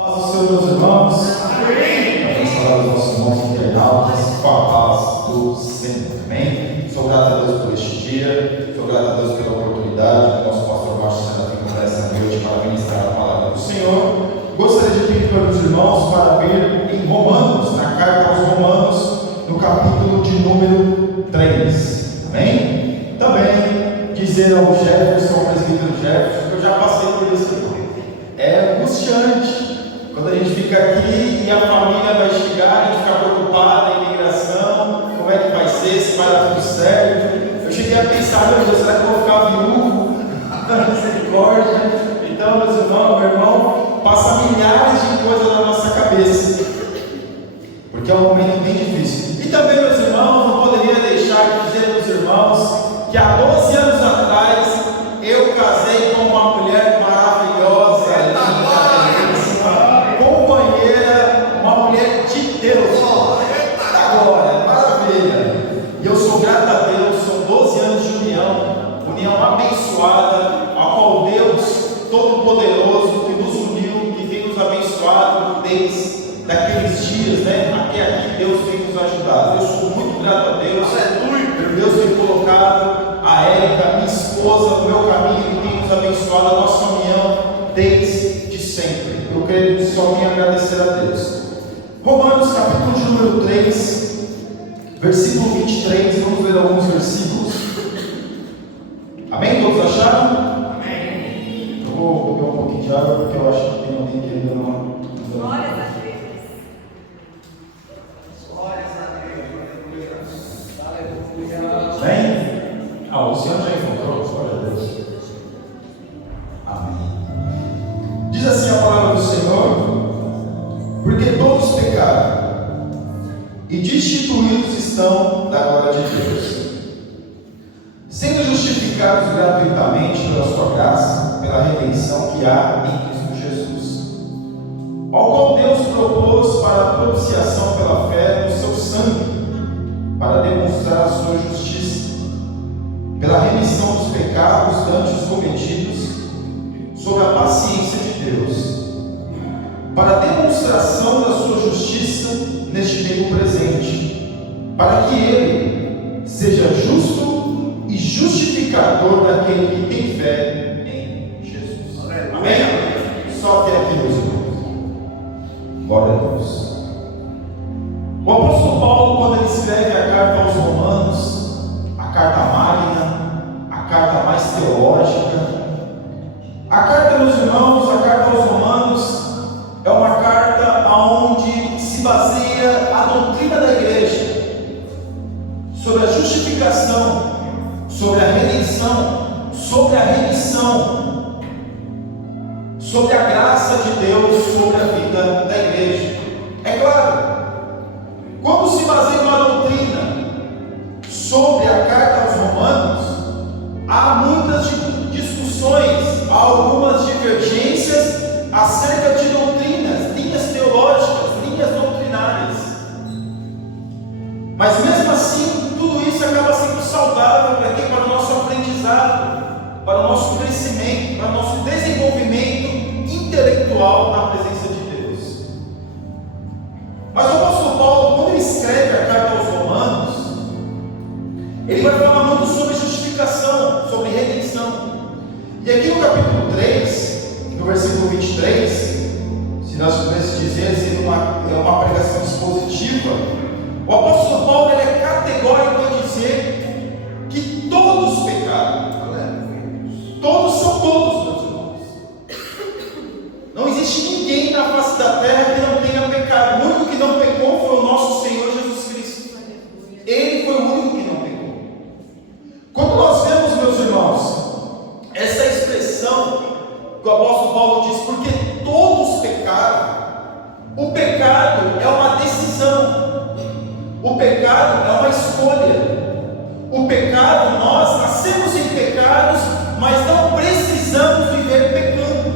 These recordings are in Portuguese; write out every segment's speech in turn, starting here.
Paz do Senhor, meus irmãos. Amém. Abençoar os nossos irmãos internautas com a paz do Senhor. Amém. Sou grato a Deus por este dia. Sou grato a Deus pela oportunidade que o nosso pastor Márcio Serafim nessa noite para ministrar a palavra do Senhor. Gostaria de pedir para os irmãos para abrir em Romanos, na carta aos Romanos, no capítulo de número 3. Amém. Também dizer ao Jefferson, ao presbítero Jefferson, que eu já passei por isso. É angustiante quando a gente fica aqui e a família vai chegar, a gente fica preocupada em imigração, como é que vai ser, se vai dar tudo certo. Eu cheguei a pensar, meu Deus, será que eu vou ficar viúvo? Misericórdia. Então, meus irmãos, meu irmão, passa milhares de coisas na nossa cabeça, porque é um momento bem difícil. E também, meus irmãos, não poderia deixar de dizer aos irmãos que há 12 anos atrás eu casei com uma mulher maravilhosa, linda, companheira, uma mulher de Deus. Agora, maravilha. E eu sou grato a Deus, são 12 anos de união abençoada, a qual Deus Todo-Poderoso que nos uniu, que tem nos abençoado desde daqueles dias, até aqui Deus tem nos ajudado. Eu sou muito grato a Deus, por Deus ter colocado a Érica, minha esposa, no meu caminho, e tem nos abençoado a nossa união desde sempre. Eu creio que só tenho a agradecer a Deus. Romanos capítulo de número 3, versículo 23, vamos ler alguns versículos. Amém? Todos acharam? Amém. Eu vou beber um pouquinho de água porque eu acho que tem alguém que ainda não. Glórias a Deus. Glórias a Deus. Aleluia. Bem? O Luciano já encontrou, glória a Deus. Amém. Diz assim a palavra do Senhor: porque todos pecaram e destituídos estão da glória de Deus, sendo justificados gratuitamente pela sua graça, pela redenção que há em Cristo Jesus, ao qual Deus propôs para a propiciação pela fé no seu sangue, para demonstrar a sua justiça, pela remissão dos pecados antes cometidos, sob a paciência de Deus, para a demonstração da sua justiça neste tempo presente, para que Ele seja justo e justificador daquele que tem fé em Jesus. Amém? Só até aqui, meus irmãos. Glória a Deus. O apóstolo Paulo, quando ele escreve a carta aos Romanos, a carta magna, a carta mais teológica, a carta, meus irmãos, a carta aos Romanos é uma carta onde se baseia a doutrina da igreja sobre a justificação, sobre a redenção, sobre a remissão, sobre a graça de Deus sobre a vida da igreja. É claro, quando se baseia uma doutrina sobre a carta aos Romanos, há muitas discussões, há algumas divergências acerca de doutrinas, linhas teológicas, linhas doutrinárias. Mas mesmo assim, tudo isso acaba sendo saudável para quê? Para o nosso aprendizado, para o nosso crescimento, para o nosso desenvolvimento intelectual na presença de Deus. Mas o apóstolo Paulo, quando ele escreve a carta aos Romanos, ele vai falar muito sobre justificação, sobre redenção. E aqui no capítulo 3, no versículo 23, se nós pudéssemos dizer, sendo uma pregação expositiva, o apóstolo Paulo ele é categórico em dizer que todos pecaram. Todos são todos, meus irmãos. Não existe ninguém na face da terra que não tenha pecado. O único que não pecou foi o nosso Senhor Jesus Cristo. Ele foi o único que não pecou. Quando nós vemos, meus irmãos, essa expressão que o apóstolo Paulo diz, porque todos pecaram, o pecado é uma decisão, o pecado é uma escolha. O pecado, nós nascemos em pecados, mas não precisamos viver pecando,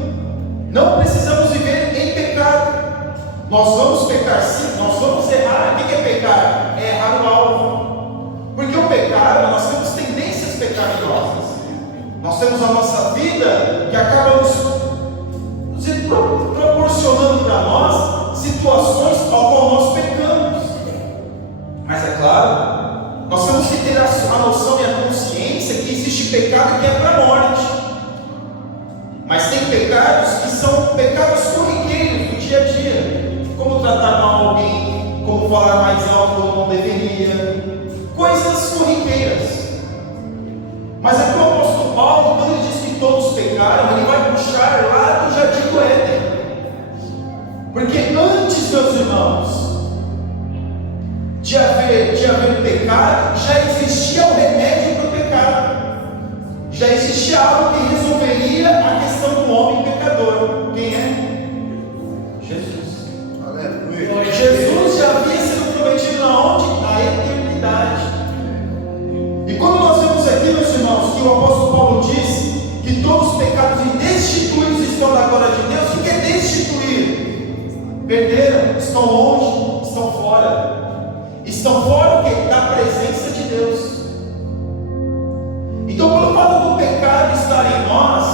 não precisamos viver em pecado. Nós vamos pecar sim, nós vamos errar. O que é pecar? É errar o alvo, porque o pecado, nós temos tendências pecaminosas, nós temos a nossa vida que acaba nos proporcionando para pecado que é para a morte, mas tem pecados que são pecados corriqueiros do dia a dia, como tratar mal alguém, como falar mais alto quando não deveria, coisas corriqueiras. Mas aqui o apóstolo Paulo, quando ele diz que todos pecaram, ele vai puxar lá do jardim do Éden. Porque antes, meus irmãos, de haver pecado, já existia o remédio para o pecado. Já existia algo que resolveria a questão do homem pecador. Quem é? Jesus. Aleluia. Jesus já havia sido prometido aonde? Na eternidade. E quando nós vemos aqui, meus irmãos, que o apóstolo Paulo diz que todos os pecados destituídos estão da glória de Deus, o que é destituir? Perderam, estão longe, estão fora. Estão fora o quê? Da presença de Deus. Então, pelo fato do pecado estar em nós,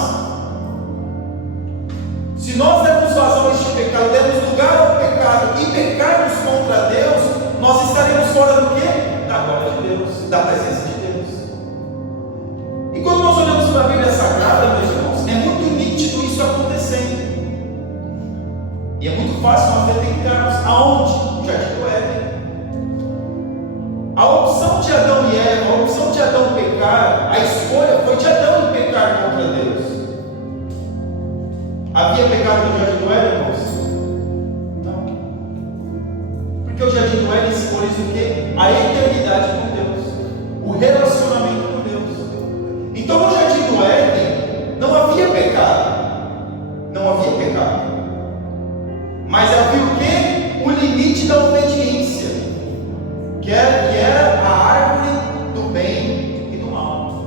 se nós dermos vazão a este pecado, dermos lugar ao pecado e pecarmos contra Deus, nós estaremos fora do quê? Da glória de Deus, da presença de Deus. E quando nós olhamos para a Bíblia Sagrada, meus irmãos, é muito nítido isso acontecendo. E é muito fácil nós detectarmos aonde? No jardim do Éden. A opção de Adão e Eva, a opção de Adão pecar, a escolha foi de Adão em pecar contra Deus. Havia pecado no jardim do Éden, irmãos? Não. Porque o jardim do Éden simboliza o quê? A eternidade com Deus, o relacionamento com Deus. Então no jardim do Éden não havia pecado. Não havia pecado. Mas havia o quê? O limite da obediência, que era a árvore do bem e do mal.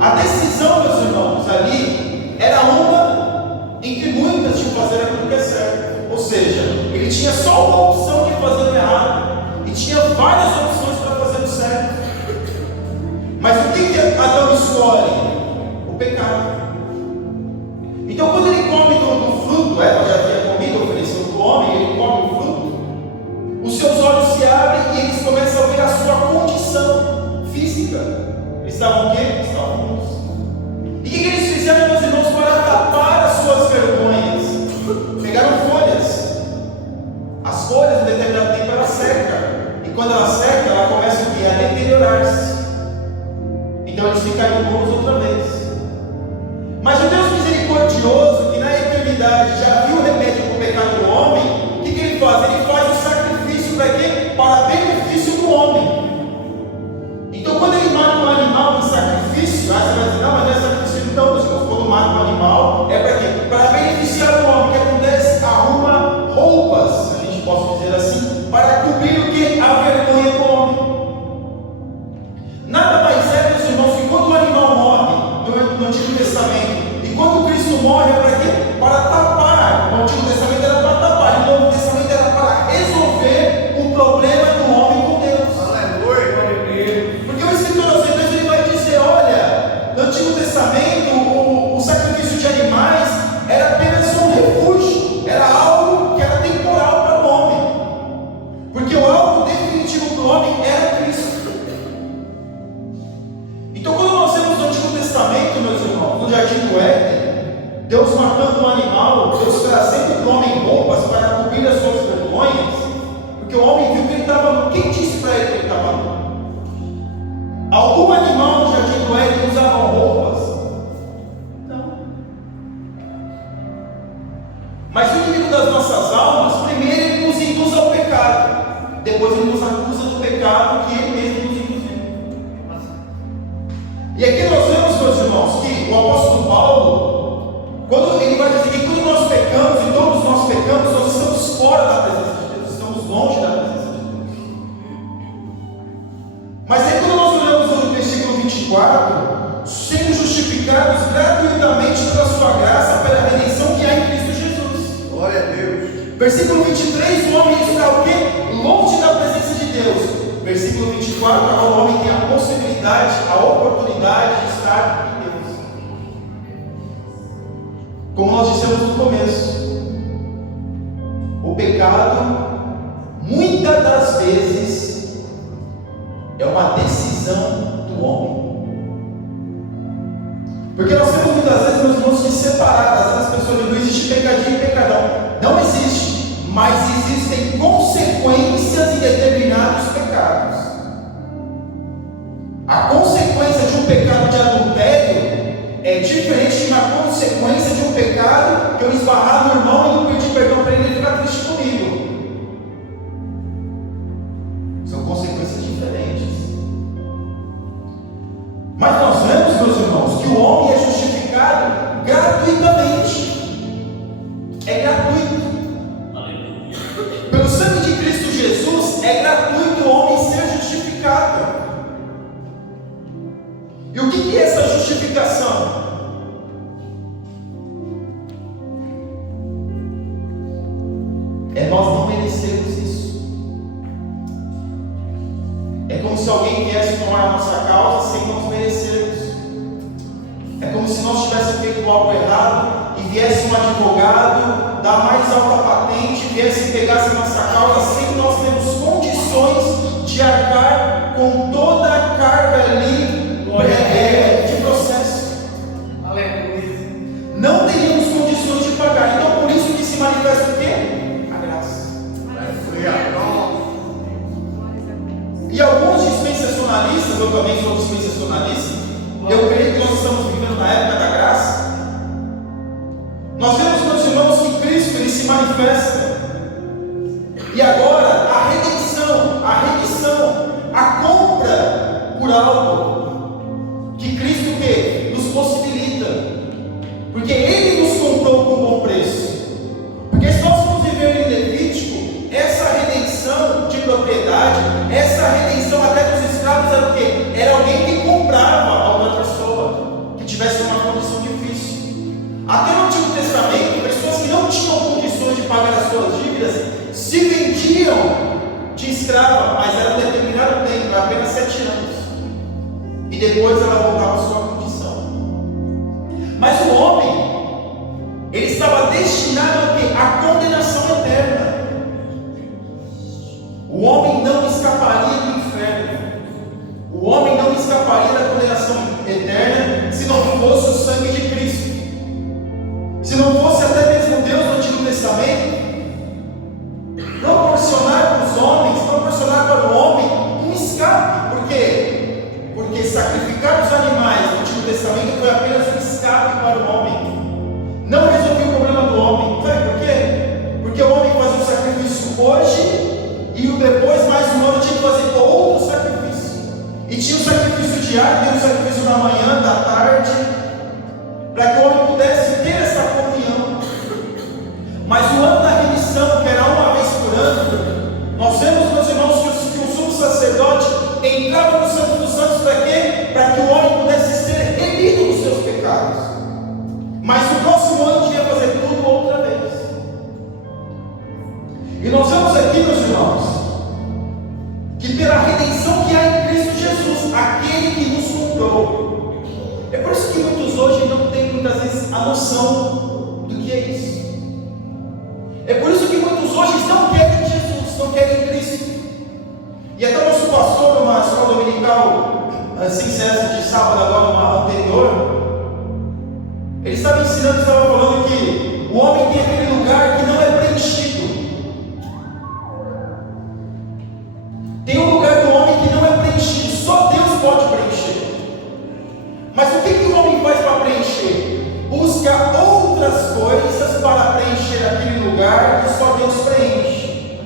A decisão, meus irmãos, ali era uma entre muitas de fazer aquilo que é certo. Ou seja, ele tinha só uma opção de fazer o errado e tinha várias opções para fazer o certo. Mas o que Adão escolhe? O pecado. Então, quando ele come do fruto, Eva já havia comido, ofereceu para o homem, ele come o fruto, os seus olhos se abrem e eles começam a ver a sua condição física. Eles estavam o quê? Estavam nus. E o que eles fizeram, meus irmãos, para tapar as suas vergonhas? Pegaram folhas. As folhas, em determinado tempo, ela seca. E quando ela seca, ela começa o quê? A deteriorar-se. Então eles ficaram nus outra vez. Mas o Deus misericordioso, que na eternidade já viu o remédio para o pecado do homem, o que ele faz? Ele faz o sacrifício para quê? Para benefício do homem. Então, quando ele mata um animal em sacrifício, você vai dizer, não, mas não é sacrifício, então, mas quando mata um animal, é para quê? Para beneficiar o homem. O que acontece? Arruma roupas, a gente pode dizer assim, para cobrir o que? A vergonha do homem. Nada mais é, meus irmãos, que quando o animal morre, no Antigo Testamento, e quando Cristo morre, é para quê? Para tapar. No Antigo Testamento era para tapar, e no Novo Testamento era para resolver o problema do homem com Deus. Aleluia. Porque o escritor aos Hebreus ele vai dizer: olha, no Antigo Testamento o sacrifício de animais era apenas um refúgio, era algo que era temporal para o homem, porque o algo definitivo para o homem era Cristo. Então, quando nós temos no Antigo Testamento, meus irmãos, no jardim do Éden, Deus matando um animal, Deus trazendo para o homem roupas para cobrir as suas vergonhas, porque o homem viu que ele estava nu. Quem disse para ele que ele estava nu? Algum animal no jardim do Éden usava roupas? Não. Mas o inimigo das nossas almas, primeiro ele nos induz ao pecado, depois ele nos acusa do pecado que ele mesmo nos induziu. E aqui nós vemos, meus irmãos, que o apóstolo Paulo, quando ele vai dizer que quando nós pecamos, e todos nós pecamos, nós estamos fora da presença de Deus, estamos longe da presença de Deus. Mas aí quando nós olhamos no versículo 24, sendo justificados gratuitamente pela sua graça, pela redenção que há em Cristo Jesus. Glória a Deus. Versículo 23, o homem está o quê? Longe da presença de Deus. Versículo 24, agora o homem tem a possibilidade, a oportunidade de estar em Deus. Como nós dissemos no começo, o pecado, muitas das vezes, é uma decisão do homem. separadas. Às vezes as pessoas dizem, não existe pecadinho e pecadão. Não existe, mas existem consequências em determinados pecados. A consequência de um pecado de adultério é diferente de uma consequência de um pecado que eu esbarrar no irmão e não pedir perdão para ele e ficar triste comigo. São consequências diferentes. Mas nós vemos, meus irmãos, que o homem é justificado gratuitamente. É gratuito. Pelo sangue de Cristo Jesus, é gratuito o homem ser justificado. E o que é essa justificação? É nós não merecermos isso. É como se alguém viesse tomar a nossa causa sem nós merecermos. É como se nós tivéssemos feito algo errado e viesse um advogado da mais alta patente, viesse e pegasse a nossa causa sem nós termos condições de arcar com toda a carga ali de processo. Aleluia. Não teríamos condições de pagar. Então por isso que se manifesta o quê? A graça. E alguns dispensacionalistas, eu também sou dispensacionalista, eu creio que nós estamos vivendo na época da graça. Nós vemos, meus irmãos, que Cristo ele se manifesta. E agora a redenção, a compra por algo que Cristo o quê? Nos possibilita. Porque Ele nos comprou com bom preço. Porque se nós formos viver em Levítico, essa redenção de propriedade, essa redenção até dos escravos era o quê? Era alguém que comprava a outra pessoa, que tivesse uma condição difícil. Até no Antigo Testamento, pessoas que não tinham condições de pagar as suas dívidas, se vendiam de escrava, mas era um determinado tempo, apenas 7 anos. E depois ela voltava à sua condição. Mas o homem, ele estava destinado a quê? A condenação eterna. O homem não escaparia do inferno. O homem não escaparia da condenação eterna se não fosse o sangue de Cristo. Se não fosse até mesmo Deus no Antigo Testamento proporcionar para os homens, proporcionar para o homem um escape. Por quê? Porque sacrificar os animais no Antigo Testamento foi apenas um escape para o homem. Não resolveu o problema do homem. Sabe por quê? Porque o homem fazia um sacrifício hoje e depois, mais um ano, tinha que fazer outro sacrifício. E tinha o sacrifício diário, tinha o sacrifício da manhã, da tarde, para que o homem pudesse ter essa comunhão. Mas o ano da remissão, que era uma vez por ano, nós vemos, meus irmãos, que o sumo sacerdote entrava no Santo dos Santos para quê? Para que o homem pudesse ser remido dos seus pecados. Mas no próximo ano tinha que fazer tudo outra vez. E nós vemos aqui, meus irmãos, que pela redenção que há em Cristo Jesus, aquele que nos comprou. É por isso que muitos hoje não têm muitas vezes a noção do que é isso. É por isso que muitos hoje não querem Jesus, não querem Cristo. E até o nosso pastor, numa escola dominical, assim, de sábado, agora, uma anterior, ele estava ensinando, estava falando que o homem tem aquele lugar que não é preenchido. Tem um lugar do homem que não é preenchido, só Deus pode preencher. Mas o que o homem faz para preencher? Busca outras coisas para preencher aquele lugar que só Deus preenche.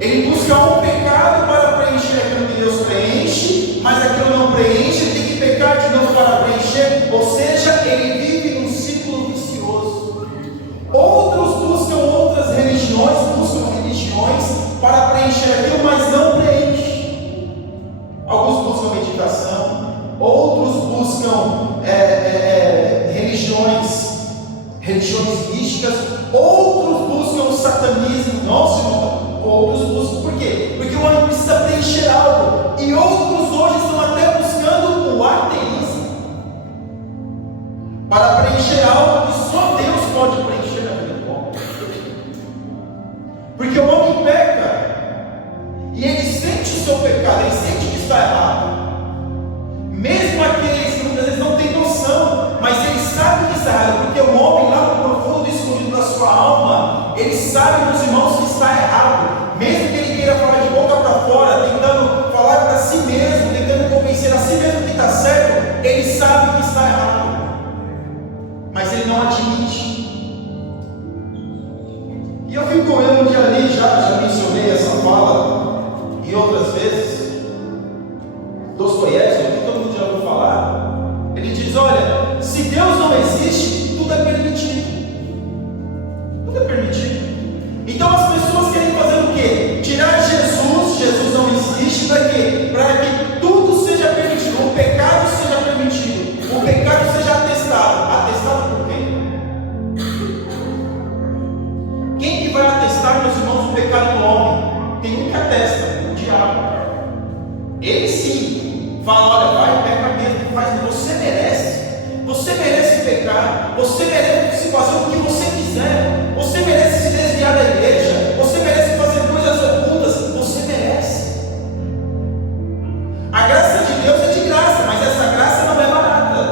Ele busca um pecado para preencher aquilo que Deus preenche, mas aquilo não preenche, ele tem que pecar de novo para preencher, ou seja, ele vive num ciclo vicioso. Outros buscam outras religiões, para preencher aquilo, mas não preenche. Alguns buscam meditação, outros buscam religiões místicas, outros buscam o satanismo, outros buscam, por quê? Porque o homem precisa preencher algo, e outros hoje estão até buscando o ateísmo, para preencher algo que só Deus pode preencher na vida do homem. Porque o homem peca, e ele sente o seu pecado, ele sente que está errado. Mesmo aqueles que muitas vezes não têm noção, mas ele sabe que está errado, porque o homem ele sabe, meus irmãos, que está errado, mesmo que ele queira falar de boca para fora, tentando falar para si mesmo, tentando convencer a si mesmo que está certo, ele sabe que está errado, mas ele não admite. E eu fico olhando que ali, já mencionei essa fala e outras vezes, Dostoiévski, que todo mundo já ouviu falar, ele diz: olha, se Deus não existe, tudo é permitido. Tudo é permitido. Então as pessoas querem fazer o quê? Tirar Jesus não existe, para quê? Para que tudo seja permitido, o pecado seja permitido, o pecado seja atestado. Atestado por quem? Quem que vai atestar, meus irmãos, o pecado do homem? Tem um que atesta, o diabo. Ele sim fala: olha, vai, peca mesmo, faz, você merece pecar, você merece fazer o que você quiser, você merece se desviar da igreja, você merece fazer coisas ocultas, você merece. A graça de Deus é de graça, mas essa graça não é barata.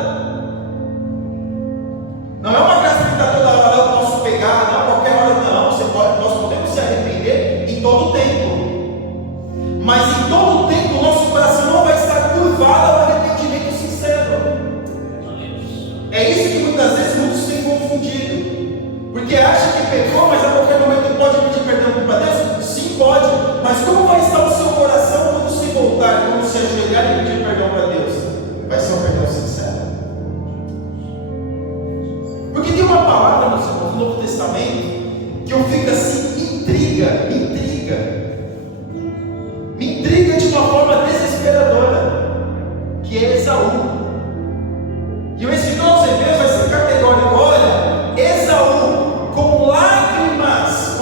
Não é uma graça que está toda hora eu posso pegar, não, qualquer hora não. Nós podemos se arrepender em todo o tempo, mas em todo o tempo o nosso coração não vai estar curvado ao arrependimento sincero. É isso que muitas vezes muitos têm confundido, porque acha que pecou, mas a qualquer momento ele pode pedir perdão para Deus? Sim, pode, mas como vai estar o seu coração quando se voltar, quando se ajoelhar e pedir perdão para Deus? Vai ser um perdão sincero? Porque tem uma palavra, meus irmãos, no Novo Testamento, que eu fico assim, me intriga de uma forma desesperadora, que é Esaú. E o escritor aos Hebreus vai ser categórico: olha, Esaú, com lágrimas,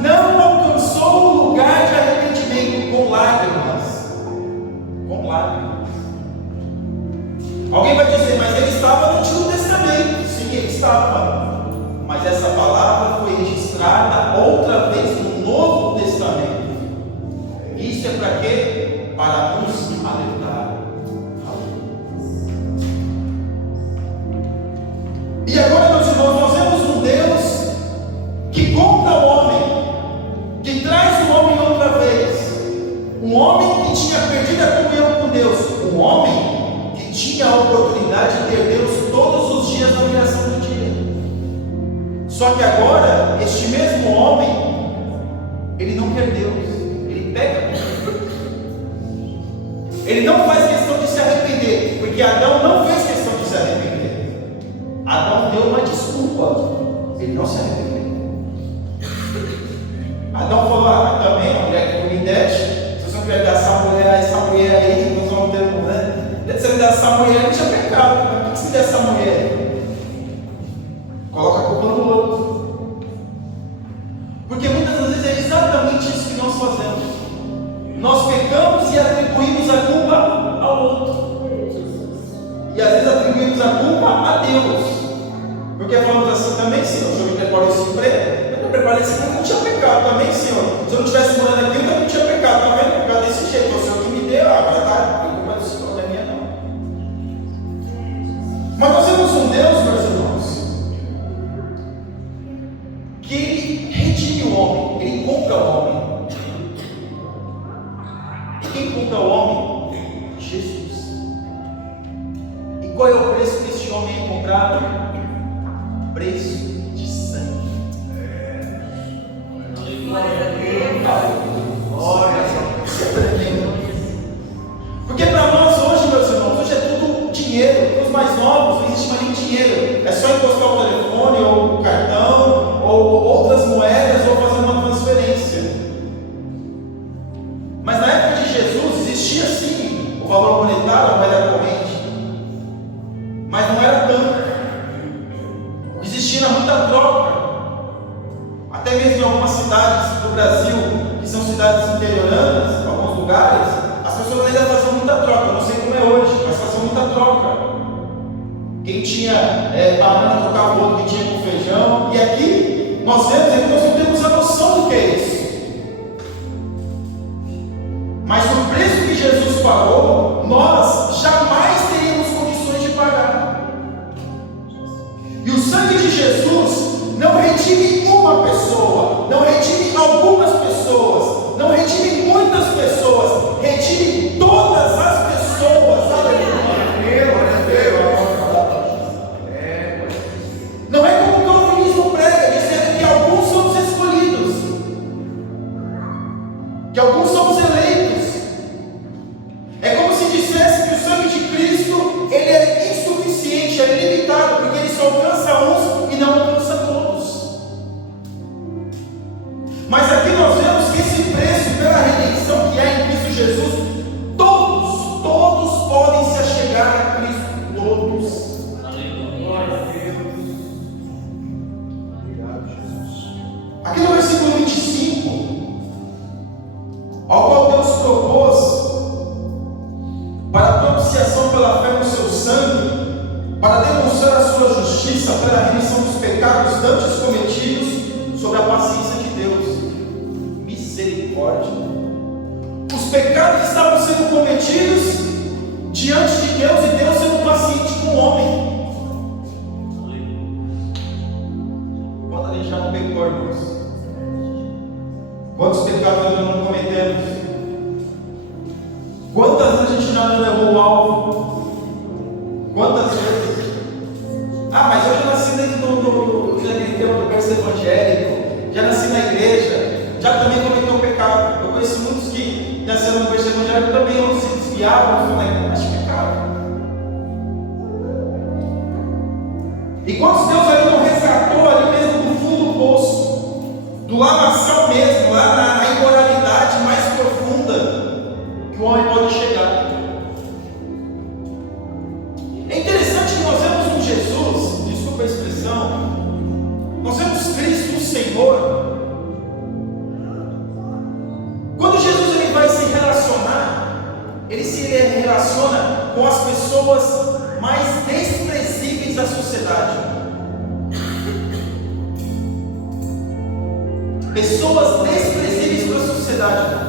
não alcançou o lugar de arrependimento, com lágrimas. Alguém vai dizer: mas ele estava no Antigo Testamento. Sim, ele estava, mas essa palavra foi registrada outra vez no Novo Testamento. Isso é para quê? Para nos alertar. E agora, meus irmãos, nós vemos um Deus que compra o homem, que traz o homem outra vez. Um homem que tinha perdido a comunhão com Deus, um homem que tinha a oportunidade de ter Deus todos os dias na oração do dia. Só que agora, este mesmo homem, ele não quer Deus, ele peca. Ele não faz questão de se arrepender, porque Adão não fez questão de se arrepender. Adão deu uma desculpa, ele não se arrependeu. Adão falou: também a mulher que tu me deste, se você não quer dar essa mulher aí, nós vamos ter um, né? Se você me der essa mulher, não tinha pecado. Mas por que você me der essa mulher? Coloca a culpa no outro. Porque muitas das vezes é exatamente isso que nós fazemos. Nós pecamos e atribuímos a culpa ao outro. E às vezes atribuímos a culpa a Deus. Porque falamos assim: também, Senhor, o Senhor me preparou esse emprego, eu me preparei esse emprego, não tinha pecado, também, Senhor. Se eu não estivesse morando aqui, eu também não tinha pecado, tá vendo? Pecado desse jeito, o Senhor que me deu, agora tá, a culpa do Senhor, não é minha não. Mas nós temos um Deus, meus irmãos, que Ele redime o homem, Ele compra o homem. E quem compra o homem? Jesus. E qual é o preço que este homem é comprado? Preço de sangue. Isso é tremendo. Porque para nós hoje, meus irmãos, hoje é tudo dinheiro. Para os mais novos não existe mais nem dinheiro. É só encostar o telefone ou o cartão ou outras moedas ou fazer uma transferência. Mas na época de Jesus existia sim o valor monetário, a moeda corrente, mas não era tanto. Existia muita troca. Até mesmo em algumas cidades do Brasil, que são cidades interioranas, em alguns lugares, as pessoas ainda faziam muita troca. Eu não sei como é hoje, mas faziam muita troca. Quem tinha banana trocava o outro que tinha com feijão. E aqui nós vemos que nós não temos a noção do que é isso. Mas o preço que Jesus pagou, nós jamais teríamos condições de pagar. E o sangue de Jesus sua justiça para a remissão dos pecados dantes cometidos, sobre a paciência de Deus. Misericórdia. Os pecados estavam sendo cometidos diante de Deus e Deus sendo paciente com o homem. Quando a gente já não pecou, irmãos? Quantos pecados nós não cometemos? Quantas vezes a gente já não levou o alvo? Quantas vezes? Ah, mas eu já nasci dentro do berço evangélico, já nasci na igreja, já também cometeu pecado. Eu conheço muitos que nasceram no berço evangélico também, onde se desviavam, mas pecaram. E quantos Deus ali não resgatou ali mesmo do fundo do poço, do lamaçal mesmo, lá na imoralidade mais profunda que o homem pode chegar. É interessante que nós vemos um Jesus, desculpa a expressão, nós vemos Cristo, o Senhor. Quando Jesus ele vai se relacionar, ele se relaciona com as pessoas mais desprezíveis da sociedade. Pessoas desprezíveis para a sociedade.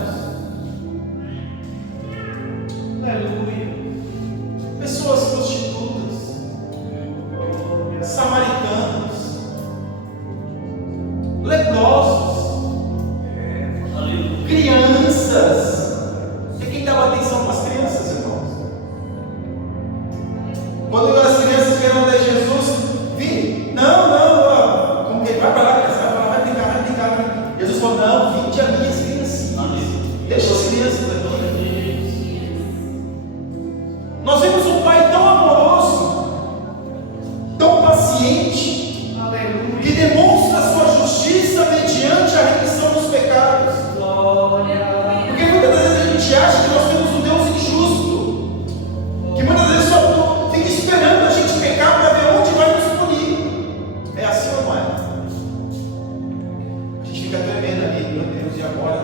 Aleluia. Pessoas prostitutas, samaritanos, leprosos, crianças. E quem dava atenção para as crianças, irmãos? Quando as crianças vieram até Jesus, não, como que vai para lá, vai brincar. Jesus falou, não, vinde a minhas criancinhas, deixa as crianças aqui. Nós vemos um Pai tão amoroso, tão paciente, aleluia, que demonstra a sua justiça mediante a remissão dos pecados. Porque muitas vezes a gente acha que nós temos um Deus injusto, que muitas vezes só fica esperando a gente pecar para ver onde vai nos punir. É assim ou não é? A gente fica tremendo ali, meu Deus, e agora?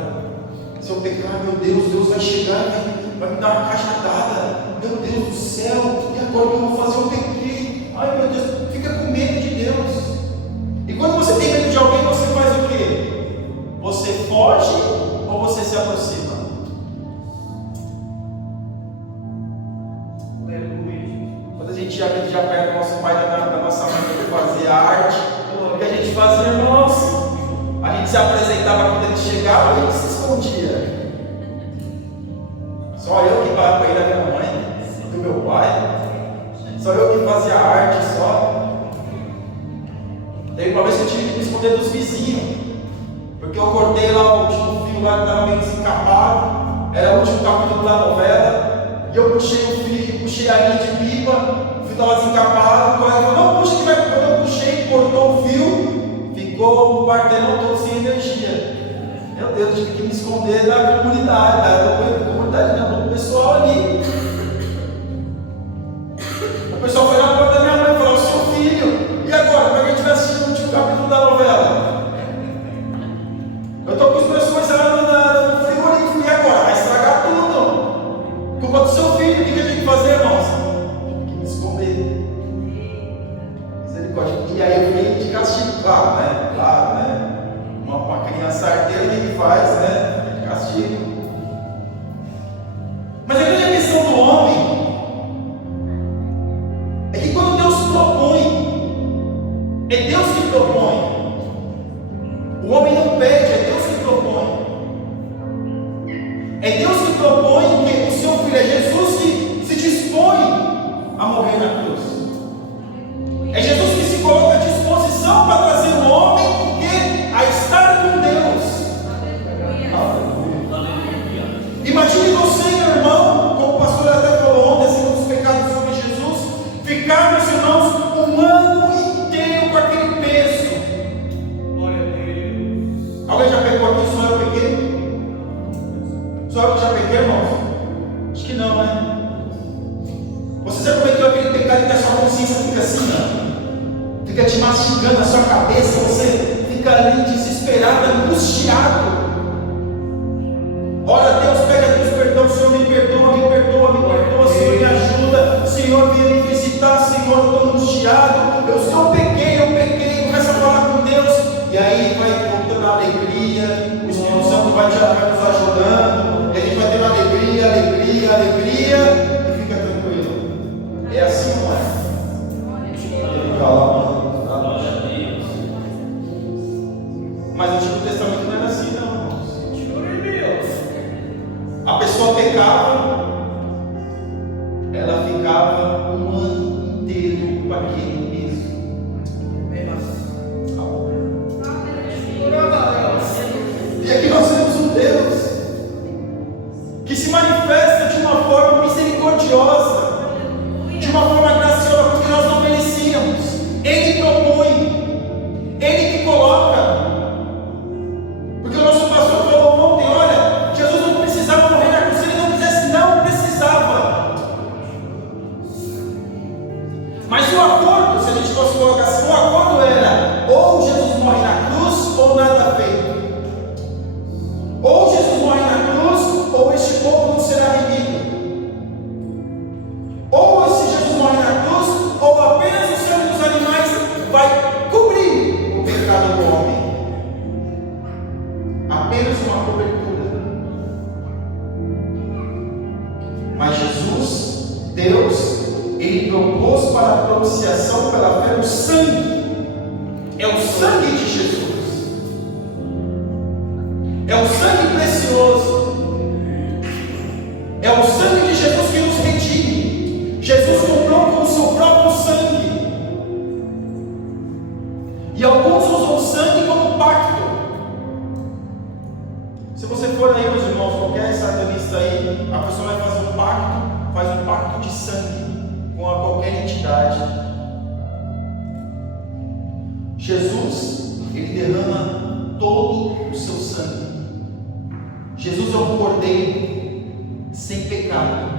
Se eu pecar, meu Deus vai chegar e vai me dar uma cajadada. Meu Deus do céu, e agora o que eu vou fazer? Eu pequei. Ai meu Deus, fica com medo de Deus. E quando você tem medo de alguém, você faz o quê? Você foge ou você se aproxima? Aleluia. Quando a gente já perto do nosso pai, da nossa mãe, para fazer a arte, o que a gente fazia, irmãos? A gente se apresentava quando ele chegava, a gente se escondia. Só eu que estava para ir da minha mãe, do meu pai, só eu que fazia arte, só. Teve uma vez que eu tive que me esconder dos vizinhos, porque eu cortei lá o último fio lá que estava meio desencapado, era o último capítulo da novela, e eu puxei o fio, puxei a linha de pipa, o fio estava desencapado, o colega falou, não puxa que vai, quando eu puxei, cortou o fio, ficou o quarteirão todo sem energia. Meu Deus, eu tive que me esconder da comunidade, não, do pessoal ali. O pessoal foi na porta da minha mãe e falou, o seu filho, e agora? Como é que a gente vai assistir o último capítulo da novela? Eu estou com os meus coisas lá no frigorífico, e agora? Vai estragar tudo. Culpa do seu filho, o que a gente tem que fazer, irmãos? Tem que me esconder. Misericórdia. E aí eu fiquei de castigo, claro, né? Uma criança arteira, o que faz, né? De castigo. Mas a grande questão do homem é que quando Deus propõe, é Deus que propõe. O homem não pede, é Deus que propõe. É Deus que propõe que o seu filho, é Jesus que se dispõe a morrer na cruz. É Jesus que se coloca à disposição para trazer o homem a estar com Deus. Imagine você, meu irmão, como o pastor até falou ontem, assim, dos pecados sobre Jesus, ficar, meus irmãos, um ano inteiro com aquele peso. Glória a Deus. Alguém já pecou aqui? Só eu peguei? Só eu que já peguei, irmãos? Acho que não, né? Você já cometeu aquele pecado que a sua consciência fica assim, ó, fica te mastigando a sua cabeça, você fica ali desesperado, angustiado. Ora, Deus, pede a Deus perdão, Senhor, me perdoa, Senhor, me ajuda, Senhor, venha me visitar, Senhor, eu estou angustiado, acordo, se a gente fosse colocar assim, o acordo era ou Jesus morre na cruz ou nada feito. Ou Jesus morre na cruz, ou este povo não será remido. Ou se Jesus morre na cruz, ou apenas o sangue dos animais vai cobrir o pecado do homem. Apenas uma cobertura. Mas Jesus, Deus, Ele propôs para a propiciação pela fé o sangue. É o sangue de Jesus. É o sangue precioso. É o sangue de Jesus que nos redime. Jesus comprou com o seu próprio sangue. E alguns usam o sangue como pacto. Se você for aí, meus irmãos, qualquer satanista aí, a pessoa vai fazer um pacto, faz um pacto de sangue com qualquer entidade. Jesus, Ele derrama todo o seu sangue. Jesus é um cordeiro sem pecado.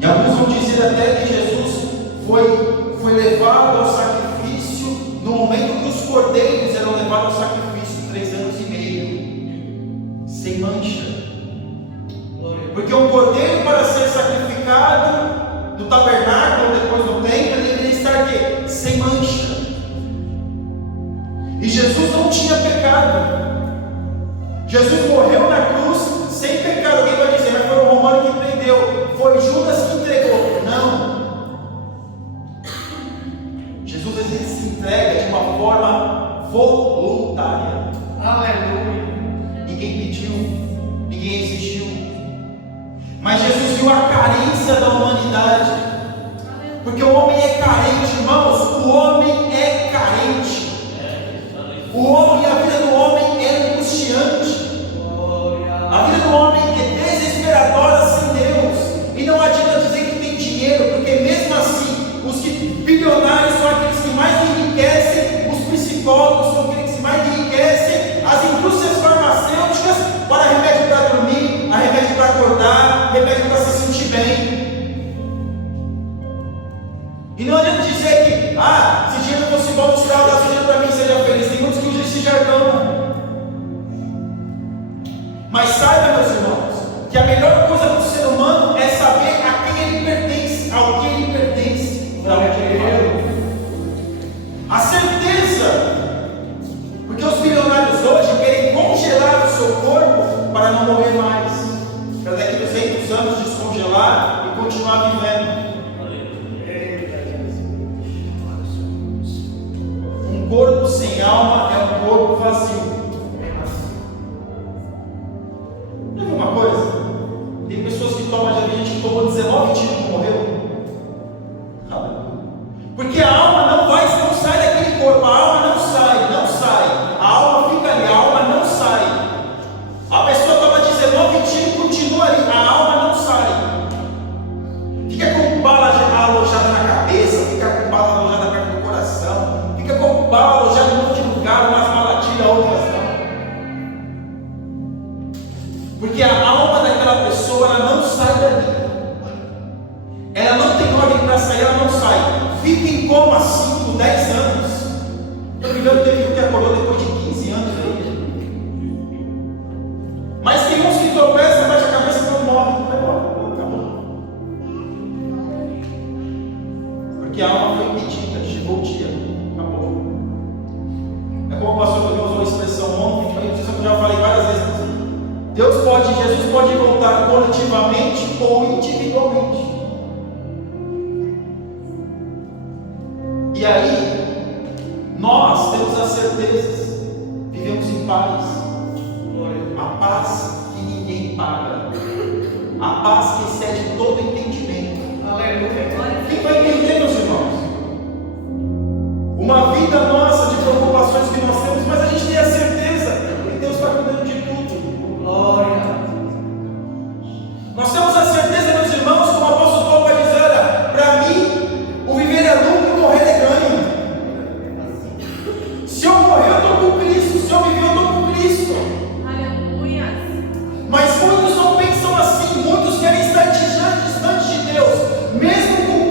E alguns vão dizer até que Jesus foi levado ao sacrifício no momento que os cordeiros eram levados ao sacrifício, 3 anos e meio, sem mancha. Porque um cordeiro, para ser sacrificado do tabernáculo, depois do templo, ele deveria estar aqui, sem mancha. E Jesus não tinha pecado. Jesus morreu na cruz sem pecado. Alguém vai dizer, mas foi o romano que prendeu, foi Judas que entregou. Não. Jesus ele se entrega de uma forma voluntária. Aleluia. Ninguém pediu, ninguém exigiu. Mas Jesus viu a carência da humanidade. Porque o homem é carente, irmãos. O homem é carente. O homem, a vida do homem é angustiante. A vida do homem é desesperadora sem Deus. E não adianta dizer que tem dinheiro, porque mesmo assim, os bilionários são aqueles que mais enriquecem, os psicólogos são aqueles que mais enriquecem, as indústrias farmacêuticas para remédio para dormir, remédio para acordar, remédio para se sentir bem. E não adianta dizer que, se dinheiro fosse bom, você dá dinheiro para mim, seja feliz. Tem muitos que usam esse jargão. Mas saiba, meus irmãos, que a melhor coisa para o ser humano é saber a quem ele pertence, ao que ele pertence. A certeza, porque os bilionários hoje querem congelar o seu corpo para não morrer mais, para daqui a 200 anos descongelar e continuar vivendo. Um corpo sem alma é um corpo vazio. Não é uma coisa? Tem pessoas que tomam, já vi gente que tomou 19 tiros e morreu. Porque a alma não sai daquele corpo, a alma não sai. A alma fica ali, a alma não sai. A pessoa toma 19 tiros e continua ali, a alma não sai. Fica com bala alojada na cabeça, fica com bala alojada perto do coração, fica com bala alojada em um monte de lugar, umas maladias, outras não. Porque a alma daquela pessoa, ela não sai dali. Ela não tem ordem para sair, ela não sai. Fica em coma 5, 10 anos. Se não me engano, teve um que acordou depois de 15 anos aí. Mas tem uns que tropeçam, baixa a cabeça e não morrem. Acabou. Porque a alma foi pedida, chegou o dia. Acabou. É como o pastor Deus usou uma expressão ontem, que eu já falei várias vezes. Jesus pode voltar coletivamente ou individualmente. E aí, nós temos as certezas, vivemos em paz, a paz que ninguém paga, a paz que excede todo entendimento. Aleluia. Quem vai entender, meus irmãos? Uma vida nossa de preocupações que nós temos, mas a gente tem a certeza que Deus está cuidando de tudo. Glória. Nós temos a certeza, meus irmãos, como o apóstolo Paulo vai dizer: olha, para mim, o viver é lucro e morrer é ganho. Se eu morrer, eu estou com Cristo. Se eu viver, eu estou com Cristo. Aleluia. Mas muitos não pensam assim. Muitos querem estar distante de Deus, mesmo com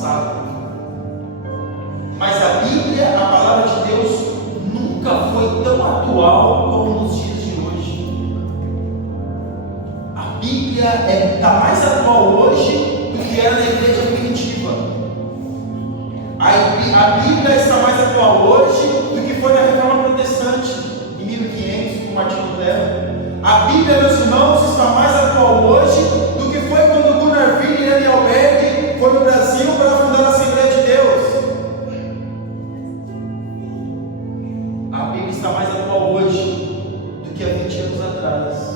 passado. Mas a Bíblia, a palavra de Deus, nunca foi tão atual como nos dias de hoje. A Bíblia está mais atual hoje do que era na igreja primitiva. A Bíblia está mais atual hoje do que foi na Reforma Protestante, em 1500, com Martinho Lutero. A Bíblia, meus irmãos, está mais atual hoje do que foi quando Gunnar Wille e Daniel Berg foram no Brasil para fundar a Assembleia de Deus. A Bíblia está mais atual hoje do que há 20 anos atrás.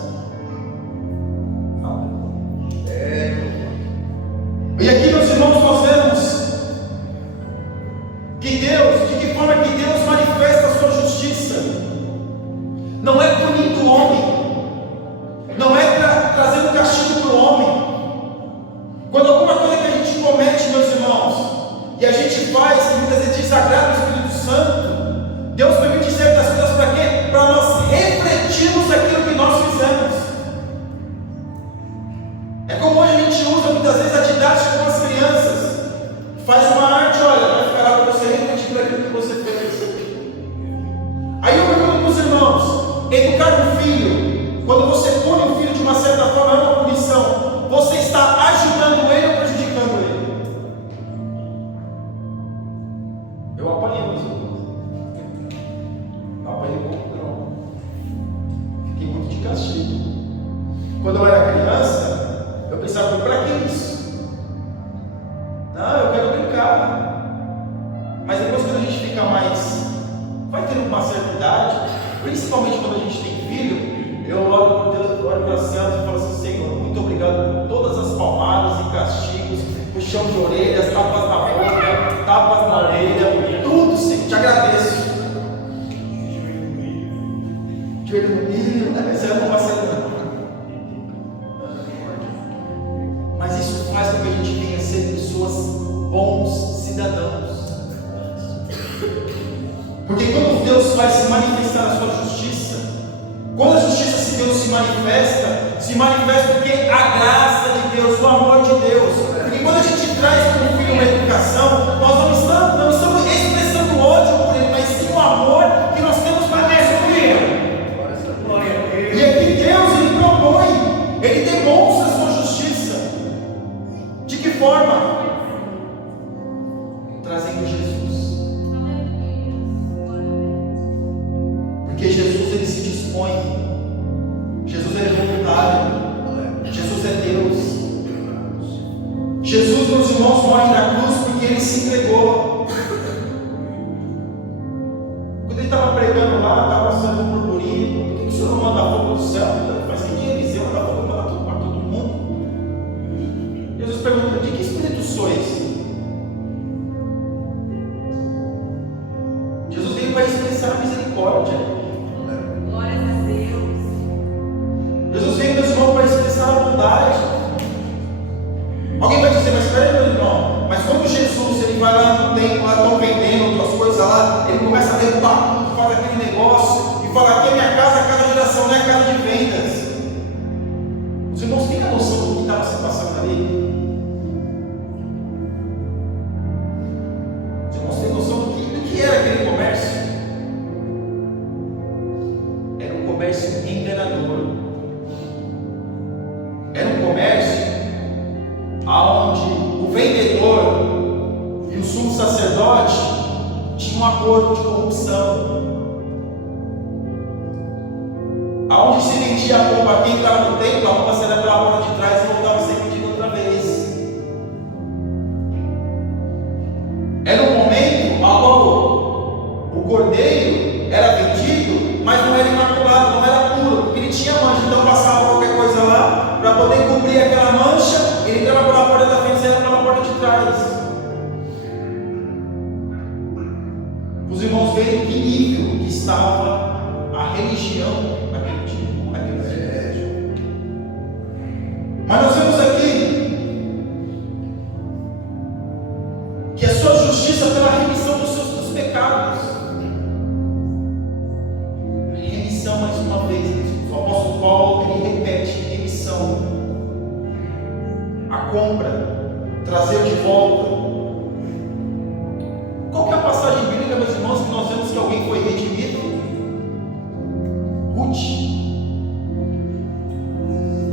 E aqui, meus irmãos, nós vemos que Deus, de que forma que Deus manifesta a sua justiça, não é punindo o homem, não é trazendo castigo para o homem. Quando alguma coisa que a gente comete, meus irmãos, e a gente faz, que muitas vezes desagrada o Espírito Santo, Deus permite certas coisas para quê? Para nós refletirmos aquilo que nós fizemos. É como hoje a gente usa muitas vezes a didática com as crianças. Faz uma arte, olha, vai ficar lá para você refletir aquilo que você fez. Aí eu pergunto para os irmãos: educar um filho, quando você pune um filho de uma certa forma, é uma punição. Você está ajudando ele ou prejudicando ele? Eu apanhei, meus irmãos. Eu apanhei um pouco, não. Fiquei muito de castigo. Quando eu era criança, eu pensava: para que isso? Não, eu quero brincar. Mas depois, quando a gente fica mais, vai tendo uma certa idade, principalmente quando a gente tem filho, eu olho para Deus, olho para os céus e falo assim: Senhor, muito obrigado por todas as palmadas e castigos, puxão de orelhas, tapas na boca, tapas na orelha, tudo, Senhor, te agradeço. Joelho no milho, você não vai ser nada. Mas isso faz com que a gente venha a ser pessoas bons cidadãos. Porque quando Deus vai se manifestar a sua justiça, quando a justiça de Deus se manifesta porque a graça de Deus, o amor de Deus. Porque quando a gente traz para o filho uma educação, nós não estamos expressando ódio por ele, mas sim o amor que nós temos para resolver. E aqui Deus, ele propõe, ele demonstra a sua justiça. De que forma? Trazendo Jesus. Porque Jesus, ele se dispõe. Jesus, ele é voluntário. Jesus é Deus. Jesus, meus irmãos, morre na cruz porque ele se entregou. Quando ele estava pregando lá, estava passando um burburinho. Por que o Senhor não manda fogo do céu? Mas que Eliseu manda fogo para todo mundo? Jesus pergunta: de que espírito sois? Jesus veio para expressar a misericórdia. Glória a Deus. Jesus veio, meus irmãos, para expressar a bondade. Alguém vai dizer: mas espera aí, meu irmão, mas quando Jesus ele vai lá no templo, lá estão vendendo outras coisas lá, ele começa a derrubar tudo, faz aquele negócio e fala: aqui é minha casa, a casa de oração, não é a casa de vendas. Os irmãos têm a noção do que estava se passando ali? Os irmãos têm noção do que era aquele comércio? Era um comércio enganador. Era um comércio onde o vendedor e o sumo sacerdote tinham um acordo de corrupção. Aonde se vendia a roupa, quem entrava no templo, a roupa saía pela porta de trás e voltava a ser vendida outra vez. Era um momento onde o cordeiro era vendido, mas não era imaculado, não era puro, porque ele tinha mancha, então passava qualquer coisa lá, para poder cobrir aquela mancha, ele entrava pela porta da frente e saía pela porta de trás. Os irmãos veem que nível que estava a religião naquele tipo, Mas nós vemos aqui que a sua justiça pela remissão dos pecados. Remissão, mais uma vez, o apóstolo Paulo ele repete: remissão, a compra, trazer de volta. Qual que é a passagem bíblica, meus irmãos, que nós vemos que alguém foi redimido?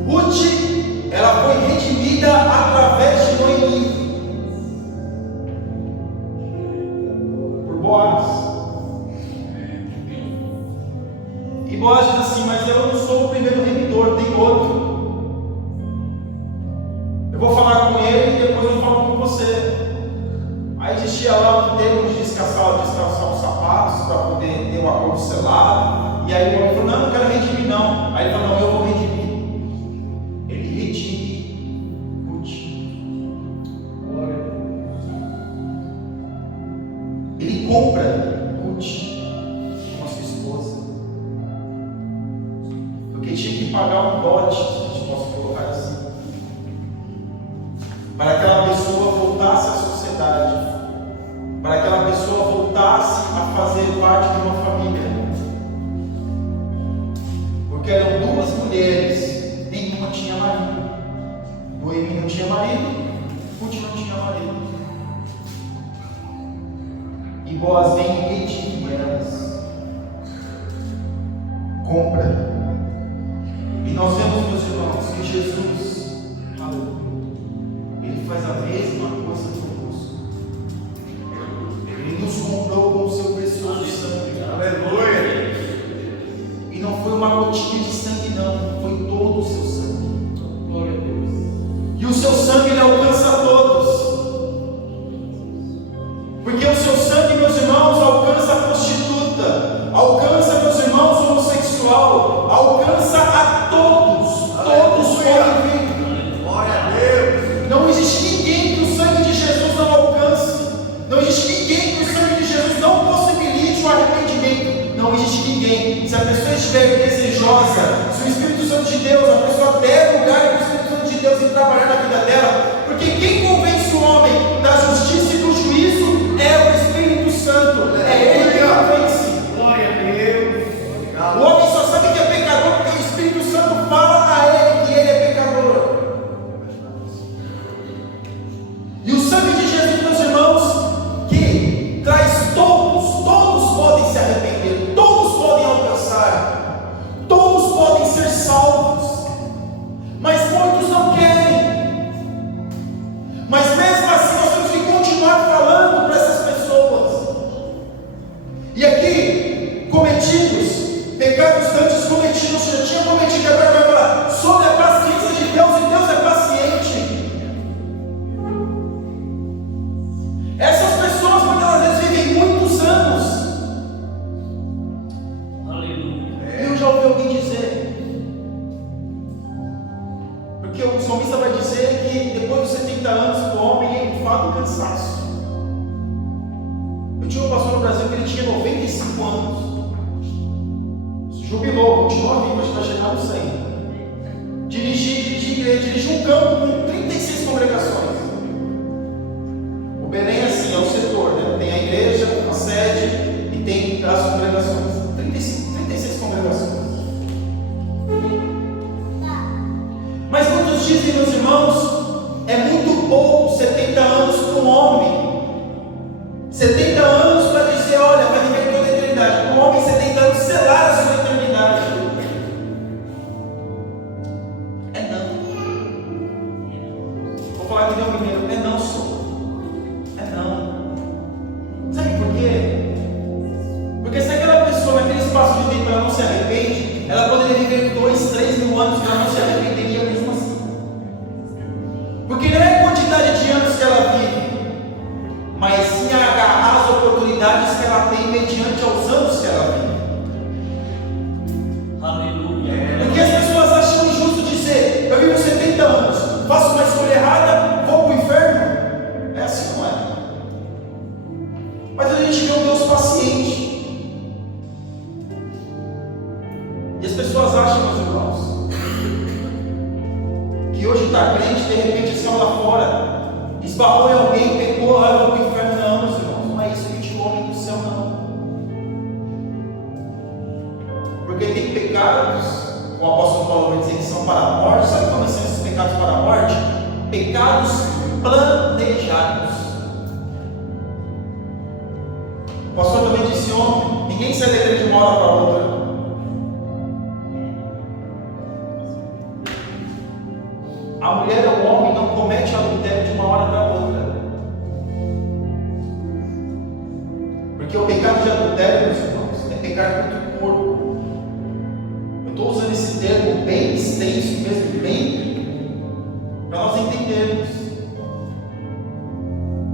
Ruth, ela foi redimida através de Noemi, por Boaz. E Boaz diz assim: mas eu não sou o primeiro remidor, tem outro. Eu vou falar com ele e depois eu falo com você. Aí existia lá um termo de descalçar os sapatos para poder ter um acordo selado. E aí o homem falou: não, não quero redimir não. Aí ele falou: não, eu vou redimir. Ele redime Ruth. Ele compra Ruth com a sua esposa, porque tinha que pagar um dote, se a gente possa colocar assim, para que aquela pessoa voltasse à sociedade, para que aquela pessoa voltasse a fazer parte de uma família. Porque eram duas mulheres, nenhuma tinha marido. Noemi não tinha marido, Ruth não tinha marido. E Boaz vem e redime elas, compra. E nós vemos, meus irmãos, que Jesus, Ele faz a mesma coisa conosco. Ele nos comprou com o seu precioso sangue. Aleluia! E não foi uma gotinha de sangue, não, foi todo o seu sangue. Glória a Deus. E o seu sangue, ele alcança a todos. Porque o seu sangue, meus irmãos, alcança a prostituta, alcança, meus irmãos, o homossexual, alcança a todos. Todos podem vir. Glória a Deus. Não existe ninguém que o sangue de Jesus não alcance. Não existe ninguém que o sangue de Jesus não possibilite o arrependimento. Não existe ninguém. Se a pessoa estiver desejosa, se o Espírito Santo de Deus, a pessoa der lugar para o Espírito Santo de Deus e trabalhar na vida dela, porque quem convence o homem da justiça e do juízo é o Espírito Santo. É Ele que convence. Glória a Deus. O homem só sabe que é pecador porque o Espírito Santo fala a ele que ele é pecador. E o sangue de Jesus, meus irmãos, que traz todos podem se arrepender, todos podem alcançar, todos podem ser salvos, mas muitos não querem. Mas mesmo assim nós temos que continuar falando para essas pessoas. E aqui, cometidos, pecados antes cometidos, já tinha cometido, agora vai falar sobre a paciência de Deus, e Deus é paciente. Essas pessoas muitas vezes vivem muitos anos. Aleluia. Eu já ouvi alguém dizer, porque o salmista vai dizer que depois dos 70 anos o homem é enfado e cansaço. Eu tinha um pastor no Brasil que ele tinha 95 anos, jubilou, continua vivo, acho que vai chegar no 100. Dirigi igreja, dirigi um campo com 36 congregações. O Belém é assim, é o setor, né? Tem a igreja, a sede e tem as congregações. 36 congregações. Mas muitos dizem, meus irmãos, é muito pouco 70 anos para um homem. 70 anos para dizer, olha, vai viver toda a eternidade. Para um homem, 70 anos selar a sua eternidade. É não. Vou falar que nem um mineiro, é não, só. É não. Sabe por quê? Porque se aquela pessoa, naquele espaço de tempo, ela não se arrepende, ela poderia viver 2, 3 mil anos que ela não se arrependeria mesmo assim. Porque não é a quantidade de anos que ela vive, mas sim agarrar as oportunidades que ela tem mediante aos anos que ela vive. Aleluia. Porque as pessoas acham injusto dizer, eu vivo 70 anos, faço uma escolha errada, vou para o inferno. É assim, não é? Mas a gente vê um Deus paciente. E as pessoas acham, meus irmãos, que hoje está crente, de repente saiu lá fora, esbarrou em alguém, pecou, vai para o inferno. Não, meus irmãos, não é isso que tira o homem do céu, não. Porque tem pecados, o apóstolo Paulo vai dizer que são para a morte. Sabe como são esses pecados para a morte? Pecados planejados. Ninguém sai da igreja de uma hora para outra. A mulher ou o homem não comete adultério de uma hora para outra. Porque o pecado de adultério, meus irmãos, é pecar contra o corpo. Eu estou usando esse termo bem extenso mesmo, bem, para nós entendermos.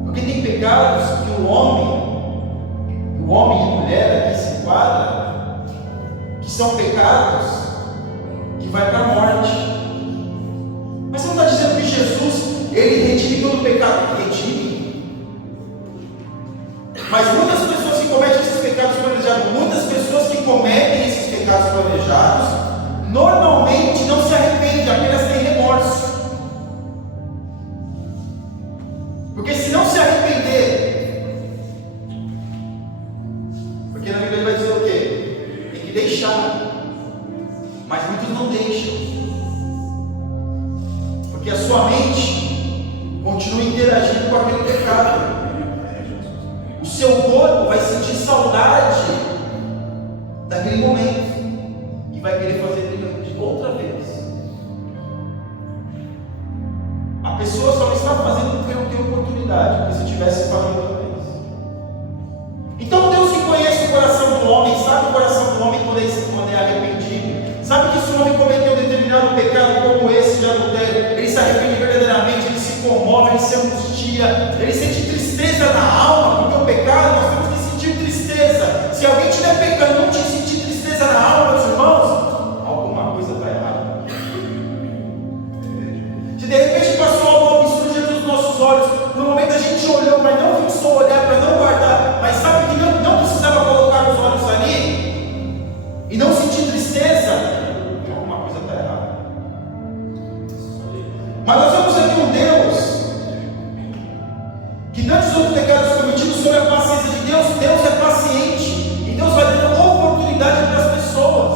Porque tem pecados que o homem e a mulher aqui se enquadram, que são pecados que vai para a morte. Mas você não está dizendo que Jesus, ele redime todo o pecado? Redime. Mas muitas pessoas que cometem esses pecados planejados, muitas pessoas que cometem esses pecados planejados, normalmente não se arrependem, apenas têm remorso. Porque se não se arrepender, porque na Bíblia ele vai dizer o quê? Tem que deixar. Mas muitos não deixam. Porque a sua mente continua interagindo com aquele pecado. O seu corpo vai sentir saudade daquele momento e vai querer fazer ele outra vez. A pessoa só não está fazendo porque não tem oportunidade, porque se tivesse fazendo outra vez. Então Deus que conhece o coração do homem, sabe o coração do homem quando é arrependido, sabe que se o homem cometeu um determinado pecado como esse de adultério, ele se arrepende verdadeiramente, ele se comove, ele se angustia, ele sente tristeza na alma, porque o pecado nós temos que sentir tristeza. Se alguém estiver pecando e não te sentir tristeza na alma, meus irmãos, alguma coisa está errada. Se de repente passou algo absurdo diante dos nossos olhos, no momento a gente olhou, mas não fixou o olhar para não guardar, mas sabe que não precisava colocar os olhos ali e não sentir tristeza, alguma coisa está errada. Mas nós vemos aqui um Deus que tantos outros pecados cometidos sobre a paciência de Deus, Deus é paciente e Deus vai dando oportunidade para as pessoas.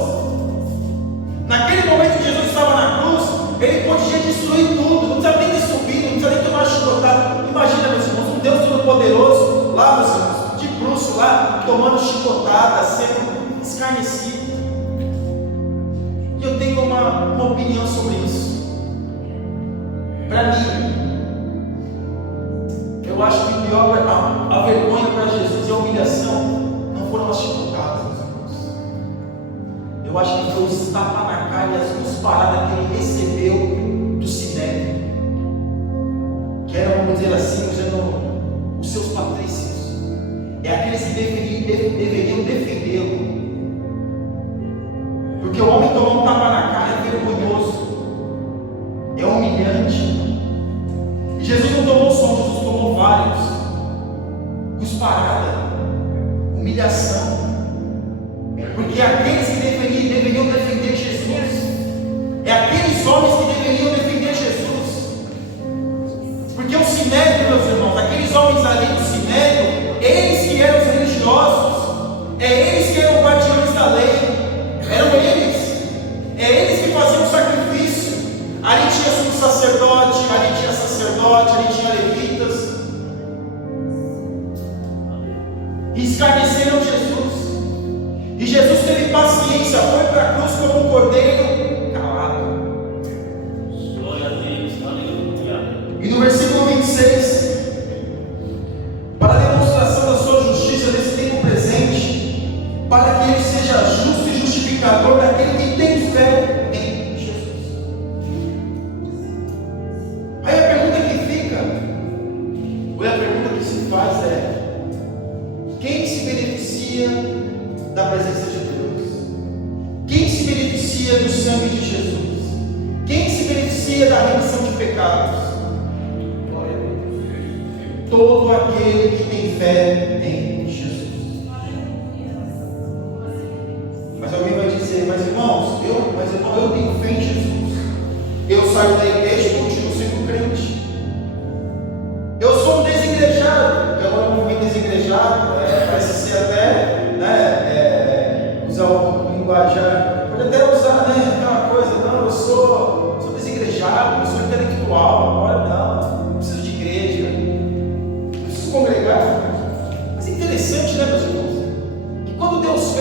Naquele momento que Jesus estava na cruz, ele podia destruir tudo, não precisava nem ter subido, não precisava nem tomar chicotada. Imagina, meus irmãos, um Deus todo-poderoso lá, meus irmãos, de bruxo lá, tomando chicotada, sendo escarnecido. E eu tenho uma opinião sobre isso. Para mim, eu acho que o pior, a vergonha para Jesus e a humilhação não foram as chicotadas, meus irmãos. Eu acho que foi os tapas na cara e as cusparadas que ele recebeu do Sinédrio, que eram, vamos dizer assim, os seus patrícios, é aqueles que deveriam defendê-lo, porque o homem tomar um tapa na cara é vergonhoso, é humilhante. E Jesus não tomou só, Jesus tomou vários. Cusparada, humilhação. Porque aqueles que deveriam defender Jesus, é aqueles homens que deveriam defender Jesus. Porque o Sinédrio, meus irmãos, aqueles homens ali do Sinédrio, eles que eram os religiosos, eles que eram guardiões da lei, eram eles, eles que faziam o sacrifício. Ali tinha sumo sacerdote, ali tinha levitas, e escarneceram Jesus. E Jesus teve paciência, foi para a cruz como um cordeiro calado. Glória a Deus, aleluia. E no versículo 26, para a demonstração da sua justiça nesse tempo presente, para que ele seja justo e justificador daquele que tem fé em Jesus. Aí a pergunta que fica, ou a pergunta que se faz é: quem se beneficia da presença de Deus? Quem se beneficia do sangue de Jesus? Quem se beneficia da remissão de pecados? Glória a Deus. Todo aquele que tem fé em Jesus. Mas alguém vai dizer: mas irmãos, eu tenho fé em Jesus. Eu saio da igreja e continuo sendo crente. Eu sou um desigrejado, porque agora o movimento desigrejado parece ser até, usar um linguajar, pode até usar, aquela coisa, não, eu sou desigrejado, eu sou intelectual, agora não preciso de igreja, não preciso congregar. Mas é interessante, meus irmãos, que quando Deus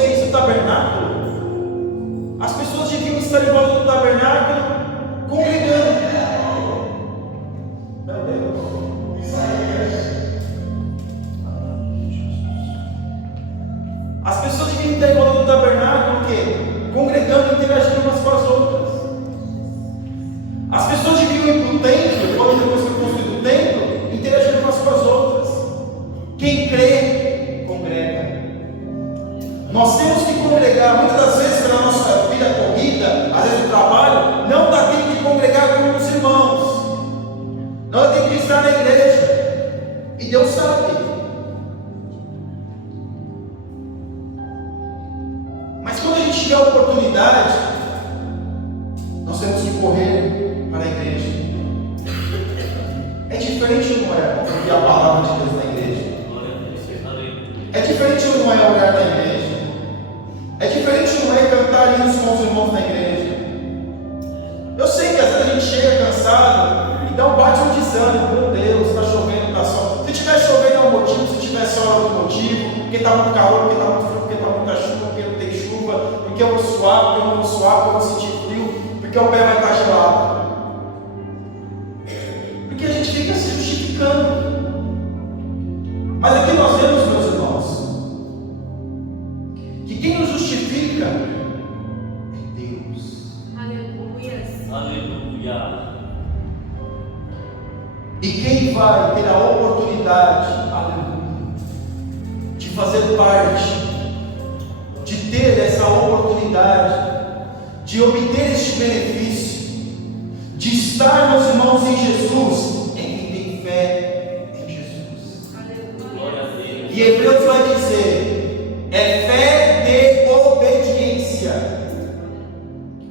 muitas das vezes, pela nossa vida corrida, às vezes o trabalho, não dá tempo de congregar com os irmãos, não dá tempo de estar na igreja, e Deus sabe. Mas quando a gente tiver a oportunidade, nós temos que correr para a igreja. É diferente ou não é ouvir a palavra de Deus na igreja? É diferente ou não é orar na igreja? É diferente ou não é cantar hinos com os irmãos na igreja? Eu sei que às vezes a gente chega cansado, então bate um desânimo. Meu Deus, está chovendo, está sol. Se estiver chovendo é um motivo, se estiver sol é outro motivo, porque está muito calor, porque está muito frio, porque está muita chuva, porque não tem chuva, porque eu vou suar, porque eu não vou suar, porque eu vou sentir frio, porque o pé vai estar gelado. Porque a gente fica se justificando. Mas aqui nós vemos, meus irmãos, que quem nos justifica é Deus. Aleluia. Aleluia. E quem vai ter a oportunidade, aleluia, de fazer parte, de ter essa oportunidade, de obter este benefício, de estar, meus irmãos, em Jesus, é quem tem fé em Jesus. Glória a Deus. E Hebreus vai dizer, é fé de obediência.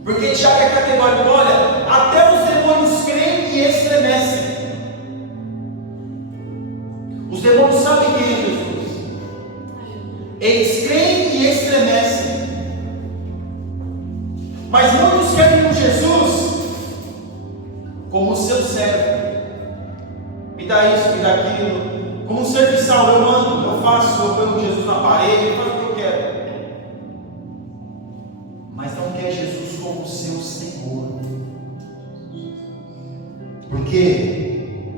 Porque Tiago é categórico, olha, até os demônios creem e estremecem. Os demônios sabem quem é Jesus. Eles creem e estremecem. Mas muitos querem com Jesus como o seu servo. Me dá isso, me dá aquilo. Como um serviçal, eu mando, eu faço, eu ponho Jesus na parede, eu faço o que eu quero. Mas não quer Jesus como seu Senhor. Porque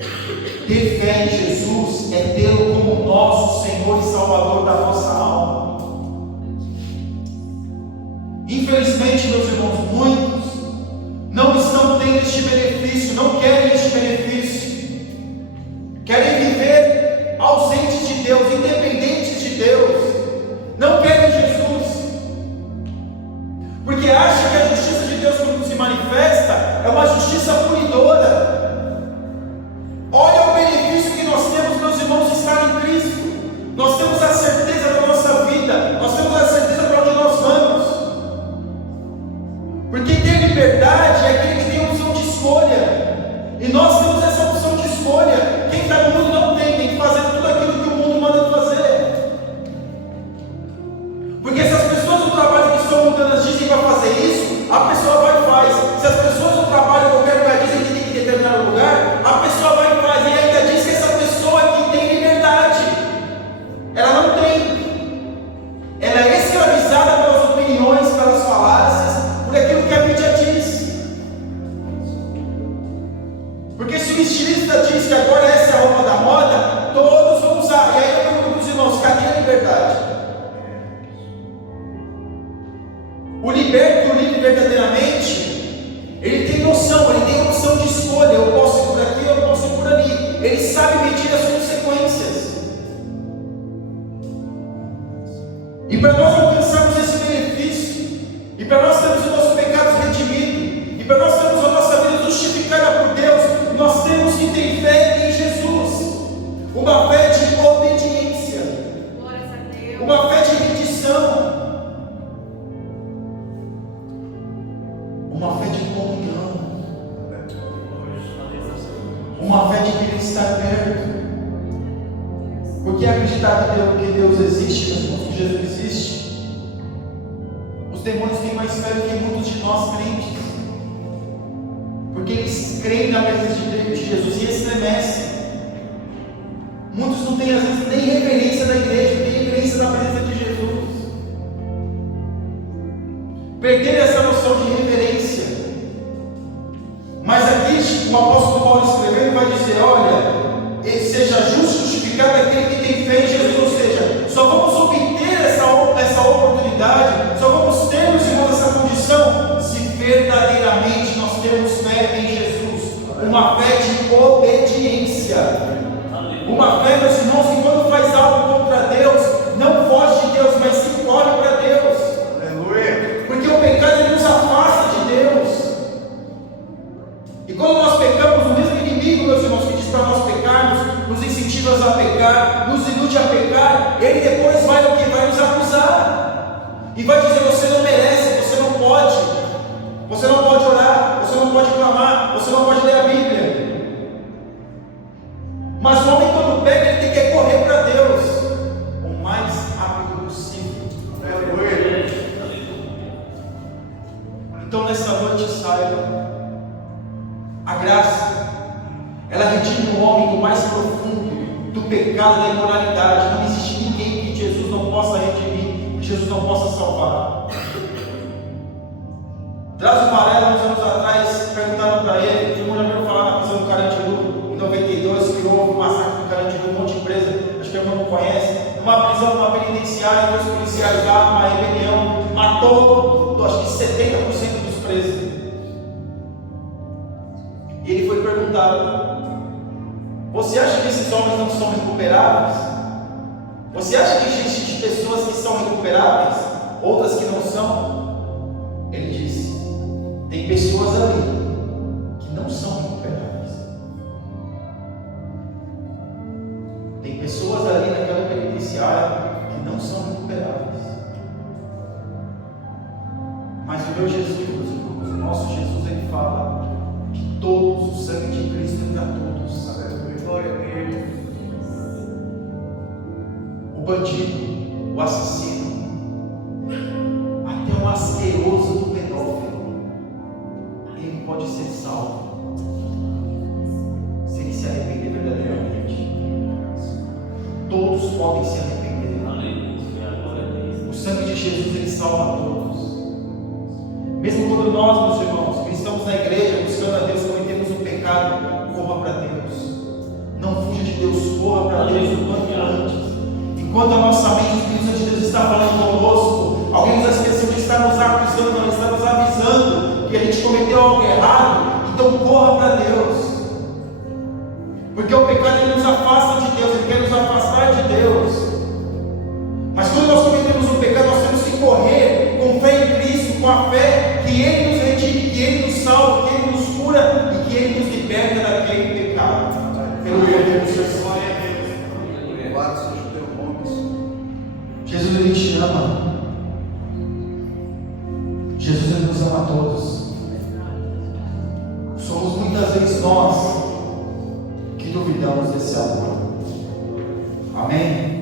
ter fé em Jesus é tê-lo como nosso Senhor e Salvador da nossa alma. Infelizmente, meus irmãos, muitos não estão tendo este benefício, não querem este benefício, querem viver ausentes de Deus, independentes de Deus, não querem Jesus, porque acham que a justiça de Deus, quando se manifesta, é uma justiça punidora. Olha o benefício que nós temos, meus irmãos, de estar em Cristo. Nós temos a certeza da nossa vida, nós temos a certeza para onde nós vamos. Porque ter liberdade é aquele que tem opção de escolha. E nós temos essa opção de escolha. Quem está no mundo não tem que fazer tudo aquilo que o mundo manda fazer. Porque se as pessoas do trabalho que estão mundanas dizem para fazer isso, a pessoa vai e faz. Se as pessoas do trabalho em qualquer lugar dizem que tem que ir em determinado lugar, a pessoa vai e faz. E ainda diz que essa pessoa aqui tem liberdade. Ela não tem. Ela é escravizada pelas opiniões, pelas falácias, por aquilo que a mídia diz. Porque se o estilista diz que agora essa é a roupa da moda, todos vão usar. E aí eu pergunto para os irmãos, cadê a liberdade? O liberto, o livre verdadeiramente, ele tem noção, ele tem opção de escolha. Eu posso ir por aqui, eu posso ir por ali. Ele sabe medir as consequências. E para nós alcançarmos esse benefício, e para nós termos os nossos pecados redimidos, e para nós termos a nossa vida justificada por Deus, nós temos que ter fé em Jesus. Uma fé de obediência. Glórias a Deus. Uma fé de rendição. Uma fé de comunhão. Uma fé de querer estar perto. Porque acreditar que Deus existe, meus irmãos, que Jesus existe, os demônios têm mais fé do que muitos de nós crentes. Porque eles creem na presença de Jesus e estremecem. Muitos não têm às vezes nem reverência da igreja, nem reverência da presença de Jesus. Perderam essa noção de reverência. Mas aqui o apóstolo Paulo escrevendo vai dizer, olha, seja justo, justificado aquele que tem fé em Jesus. Ou seja, só vamos obter essa oportunidade, só vamos ter, meus irmãos, essa condição, se verdadeiramente nós temos fé em Jesus. Uma fé e vai dizer: você não merece, você não pode orar, você não pode clamar, você não pode ler a Bíblia. Mas o homem, quando pega, ele tem que correr para Deus o mais rápido possível. Então nessa noite saiba, a graça, ela redime o homem do mais profundo do pecado, da imoralidade. Não existe ninguém que Jesus não possa redimir, que Jesus não possa salvar. Drauzio Varela, uns anos atrás, perguntaram para ele, todo mundo já ouviu falar na prisão do Carandiru, em 92, que houve o massacre do Carandiru, um monte de empresa, acho que a irmã não conhece, numa prisão, numa penitenciária, dois policiais lá, uma rebelião, matou, acho que 70% dos presos. E ele foi perguntado: você acha que esses homens não são recuperáveis? Você acha que existe pessoas que são recuperáveis, outras que não são? Ele disse: tem pessoas ali que não são recuperáveis. Tem pessoas ali naquela penitenciária que não são recuperáveis. Mas o meu Jesus, meus irmãos, o nosso Jesus, ele fala que todos, o sangue de Cristo é para todos. Glória a Deus. O bandido, o assassino, até o asqueroso do pedófilo, ele pode ser salvo se ele se arrepender verdadeiramente. Todos podem se arrepender. O sangue de Jesus, ele salva todos. Mesmo quando nós, meus irmãos, que estamos na igreja buscando a Deus, cometemos um pecado, corra para Deus. Não fuja de Deus, corra para Deus o quanto antes. Enquanto a nossa mente, o Espírito Santo de Deus está falando conosco, alguém nos esqueceu de estar nos acusando, não, está nos avisando que a gente cometeu algo errado. Então corra para Deus, porque o pecado, ele nos afasta de Deus, ele quer nos afastar de Deus. Mas quando nós cometemos um pecado, nós temos que correr com fé em Cristo, com a fé que Ele nos redime, que Ele nos salva, que Ele nos cura e que Ele nos liberta daquele pecado. Pelo poder do seu glória a Deus. Louvado seja o teu nome. Jesus, ele te ama. Jesus, ele nos ama a todos. Somos muitas vezes nós que duvidamos desse amor. Amém?